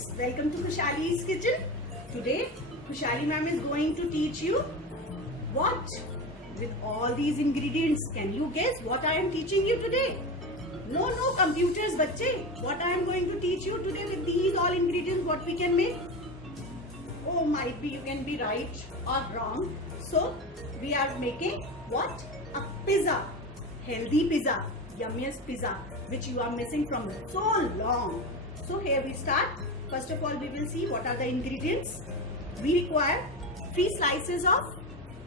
kids, welcome to Khushali's kitchen. Today Khushali ma'am is going to teach you what with all these ingredients. Can you guess what I am teaching you today? No computers bacche. What I am going to teach you today with these all ingredients, what we can make? Oh, might be you can be right or wrong. So we are making what? A pizza. Healthy pizza. Yummiest pizza which you are missing from so long. So here we start. First of all, we will see what are the ingredients. We require 3 slices of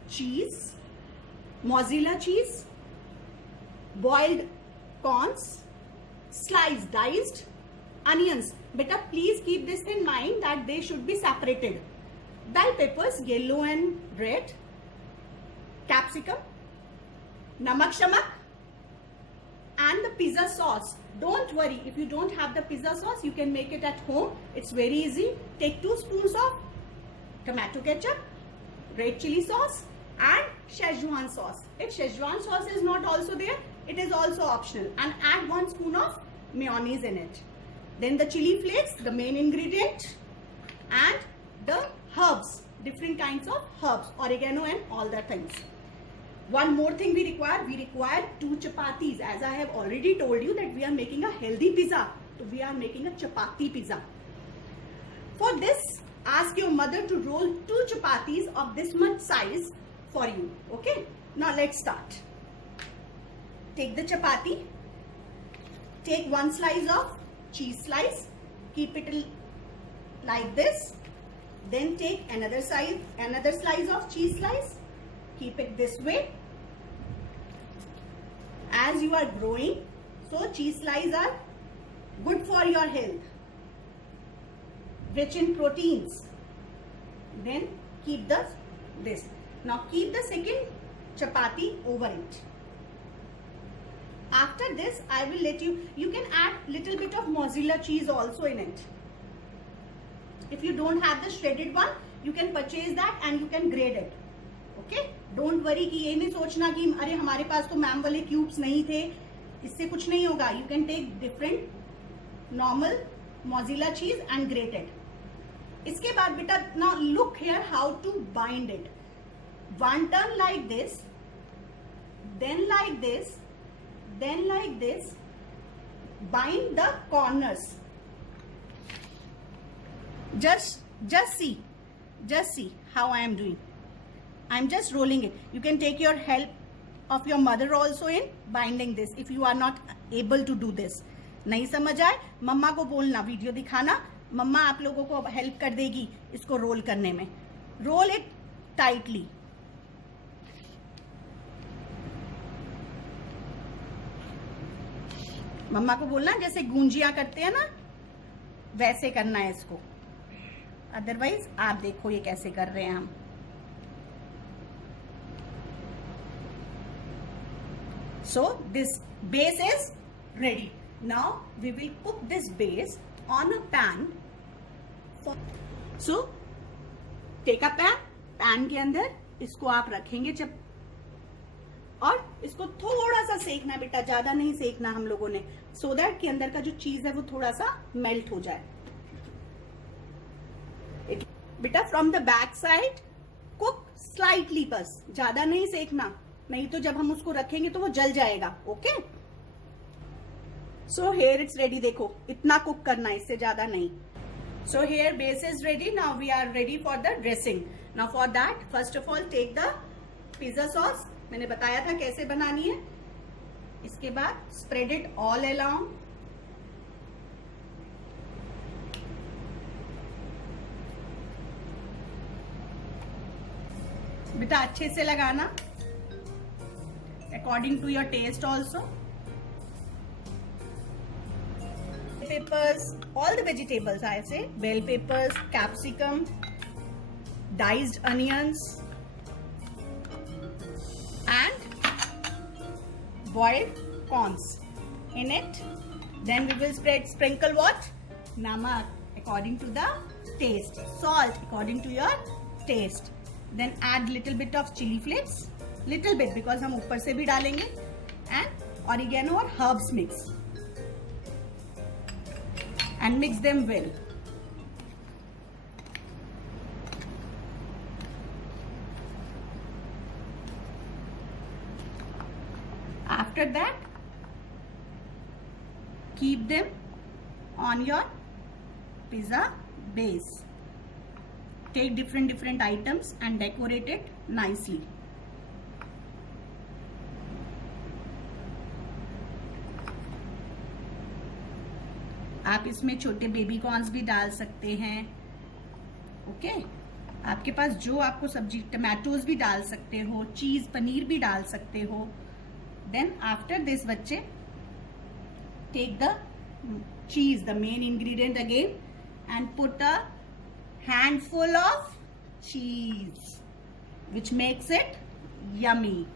cheese, mozzarella cheese, boiled corns, sliced diced onions. Beta, please keep this in mind that they should be separated. Bell peppers, yellow and red, capsicum, namak shamak, and the pizza sauce. Don't worry, if you don't have the pizza sauce, you can make it at home. It's very easy. Take 2 spoons of tomato ketchup, red chili sauce and Szechuan sauce. If Szechuan sauce is not also there, it is also optional, and add 1 spoon of mayonnaise in it. Then the chili flakes, the main ingredient, and the herbs, different kinds of herbs, oregano and all the things. One more thing we require 2 chapatis. As I have already told you that we are making a healthy pizza. So we are making a chapati pizza. For this, ask your mother to roll 2 chapatis of this much size for you. Okay? Now let's start. Take the chapati. Take 1 slice of cheese slice. Keep it like this. Then take another slice of cheese slice. Keep it this way. As you are growing, so cheese slices are good for your health, rich in proteins. Then keep this. Now keep the second chapati over it. After this, I will let you can add little bit of mozzarella cheese also in it. If you don't have the shredded one, you can purchase that and you can grate it. Okay? Don't worry कि ये नहीं सोचना कि अरे हमारे पास तो ma'am वाले cubes नहीं थे, इससे कुछ नहीं होगा. You can take different normal mozzarella cheese and grate it. इसके बाद बेटा, now look here how to bind it. One turn like this, then like this, then like this. Bind the corners. Just see how I am doing. I am just rolling it. You can take your help of your mother also in binding this if you are not able to do this. नहीं समझ आए, मम्मा को बोलना, video दिखाना, मम्मा आप लोगों को help कर देगी इसको रोल करने में. Role it tightly. मम्मा को बोलना जैसे गुंजिया करते हैं ना, वैसे करना है इसको. अदरवाइज आप देखो ये कैसे कर रहे हैं हम. So this base is ready. Now we will cook this base on a pan. So take a pan. Pan के अंदर इसको आप रखेंगे जब, और इसको थोड़ा सा सेकना बेटा, ज्यादा नहीं सेकना हम लोगों ने, so that के अंदर का जो चीज है वो थोड़ा सा मेल्ट हो जाए. बेटा from the back side cook slightly, बस ज्यादा नहीं सेकना, नहीं तो जब हम उसको रखेंगे तो वो जल जाएगा. Okay? So here it's ready. देखो इतना कुक करना, इससे ज्यादा नहीं. So here base is ready. Now we are ready for the dressing. Now for that first of all take the pizza sauce. मैंने बताया था कैसे बनानी है. इसके बाद स्प्रेड इट ऑल अलोंग. बेटा अच्छे से लगाना, according to your taste also. Peppers, all the vegetables I say, bell peppers, capsicum, diced onions and boiled corns in it. Then we will sprinkle what? Namak according to the taste. Salt according to your taste. Then add little bit of chili flakes. Little bit because हम ऊपर से भी डालेंगे. And oregano और herbs mix. And mix them well. After that, keep them on your pizza base. Take different items and decorate it nicely. आप इसमें छोटे baby corns भी डाल सकते हैं. ओके, आपके पास जो आपको सब्जी, टमाटोज भी डाल सकते हो, चीज पनीर भी डाल सकते हो. देन आफ्टर दिस बच्चे, take the cheese, the main ingredient again, and put a handful of cheese, which makes it yummy.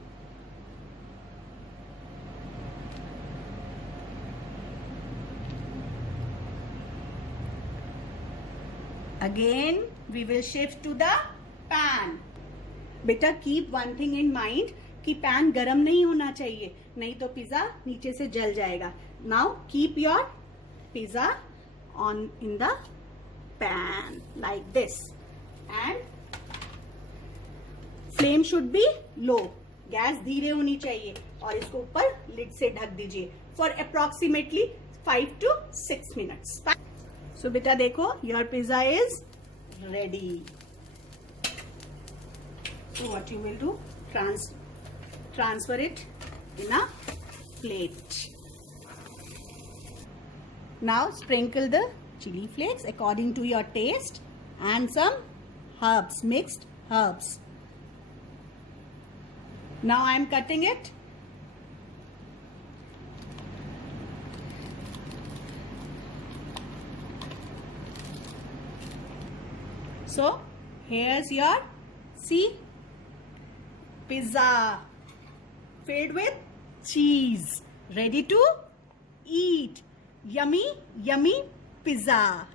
Again we will shift to the pan. बेटा keep one thing in mind कि pan गरम नहीं होना चाहिए, नहीं तो pizza नीचे से जल जाएगा. Now keep your pizza on in the pan like this, and flame should be low. Gas धीरे होनी चाहिए और इसको ऊपर लिड से ढक दीजिए for approximately 5 to 6 minutes. So बेटा देखो, your pizza is ready. So what you will do, transfer it in a plate. Now sprinkle the chili flakes according to your taste and some herbs, mixed herbs. Now I am cutting it. So here's your, see, pizza filled with cheese, ready to eat. Yummy, yummy pizza.